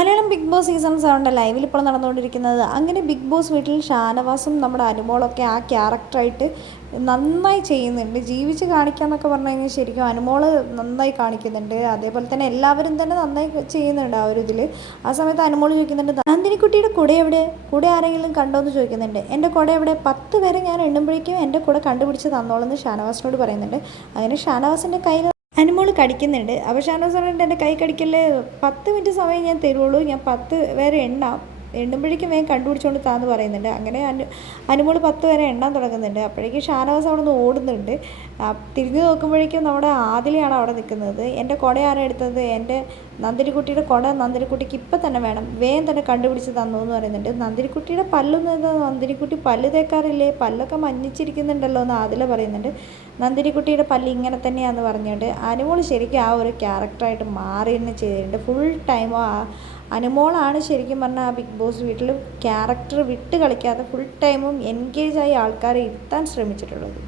Malayalam Bigg Boss season സെവന്റെ ലൈവിൽ ഇപ്പോൾ നടന്നുകൊണ്ടിരിക്കുന്നത്. അങ്ങനെ ബിഗ് ബോസ് വീട്ടിൽ ഷാനവാസും നമ്മുടെ അനുമോളൊക്കെ ആ ക്യാരക്ടറായിട്ട് നന്നായി ചെയ്യുന്നുണ്ട്. ജീവിച്ച് കാണിക്കുക എന്നൊക്കെ പറഞ്ഞു കഴിഞ്ഞാൽ ശരിക്കും അനുമോൾ നന്നായി കാണിക്കുന്നുണ്ട്. അതേപോലെ തന്നെ എല്ലാവരും തന്നെ നന്നായി ചെയ്യുന്നുണ്ട് ആ ഒരു ഇതിൽ ആ സമയത്ത് അനുമോൾ ചോദിക്കുന്നുണ്ട് നന്ദിനിക്കുട്ടിയുടെ കുട എവിടെ? കുട ആരെങ്കിലും കണ്ടോ എന്ന് ചോദിക്കുന്നുണ്ട്. എന്റെ കുട എവിടെ? പത്ത് പേരെ ഞാൻ എണ്ണുമ്പോഴേക്കും എന്റെ കുട കണ്ടുപിടിച്ച് തന്നോളെന്ന് ഷാനവാസിനോട് പറയുന്നുണ്ട്. അങ്ങനെ ഷാനവാസിന്റെ കയ്യിൽ അനുമോൾ കടിക്കുന്നുണ്ട്. അപ്പോൾ ഷാനോസ് പറഞ്ഞിട്ട് എന്റെ കൈ കടിക്കല്ലേ? പത്ത് മിനിറ്റ് സമയം ഞാൻ തരുള്ളൂ. ഞാൻ പത്ത് വരെ എണ്ണാം. എണ്ണുമ്പോഴേക്കും വേഗം കണ്ടുപിടിച്ചുകൊണ്ട് താന്ന് പറയുന്നുണ്ട്. അങ്ങനെ അനു അനുമോൾ പത്ത് വരെ എണ്ണാൻ തുടങ്ങുന്നുണ്ട്. അപ്പോഴേക്കും ഷാനവാസ് അവിടെ നിന്ന് ഓടുന്നുണ്ട്. തിരിഞ്ഞു നോക്കുമ്പോഴേക്കും നമ്മുടെ ആദിലയാണ് അവിടെ നിൽക്കുന്നത്. എന്റെ കുട ആരാണ് എടുത്തത്. എന്റെ നന്ദിനിക്കുട്ടിയുടെ കുട നന്ദിനിക്കുട്ടിക്ക് ഇപ്പം തന്നെ വേണം. വേഗം തന്നെ കണ്ടുപിടിച്ച് തന്നു എന്ന് പറയുന്നുണ്ട്. നന്ദിനിക്കുട്ടിയുടെ പല്ലൊന്നും നന്ദിനിക്കുട്ടി പല്ല് തേക്കാറില്ലേ? പല്ലൊക്കെ മഞ്ഞിച്ചിരിക്കുന്നുണ്ടല്ലോ എന്ന് ആദില പറയുന്നുണ്ട്. നന്ദിനിക്കുട്ടിയുടെ പല്ല് ഇങ്ങനെ തന്നെയാണെന്ന് പറഞ്ഞുകൊണ്ട് അനുമോൾ ശരിക്കും ആ ഒരു ക്യാരക്ടറായിട്ട് മാറി തന്നെ ചെയ്തിട്ടുണ്ട്. ഫുൾ ടൈം ആ അനുമോളാണ് ശരിക്കും പറഞ്ഞാൽ ആ ബിഗ് ബോസ് വീട്ടിൽ ക്യാരക്ടർ വിട്ട് കളിക്കാതെ ഫുൾ ടൈമും എൻഗേജായി ആൾക്കാരെ ഇരുത്താൻ ശ്രമിച്ചിട്ടുള്ളത്.